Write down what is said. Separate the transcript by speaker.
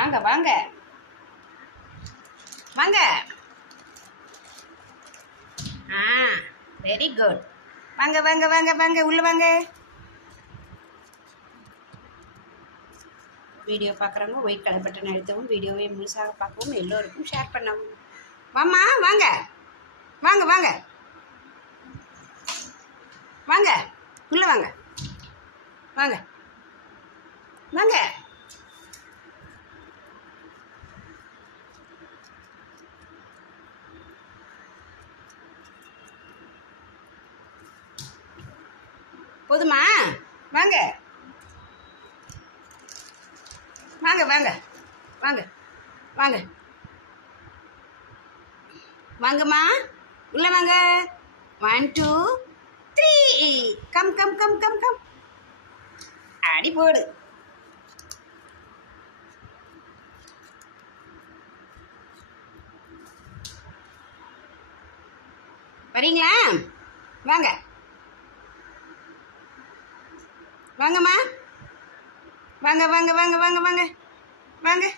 Speaker 1: வாங்க வாங்க. வாங்க. ஆ வெரி குட் வாங்க வாங்க வாங்க வாங்க உள்ள வாங்க. வீடியோ பார்க்குறவங்க ஒயிட் கலர் பட்டன் அழுத்தவும் வீடியோவை முழுசாக பார்க்கவும் எல்லோருக்கும் ஷேர் பண்ணவும். வாம்மா வாங்க. வாங்க வாங்க. வாங்க உள்ள வாங்க. வாங்க. வாங்க. போதுமா? வாங்க. வாங்க வாங்க. வாங்க வாங்க. வாங்கம்மா. உள்ள வாங்க. One two three come come come come come அடி போடு. வரீங்களா? வாங்க. வாங்கம்மா. வாங்க வாங்க வாங்க வாங்க வாங்க. வாங்க.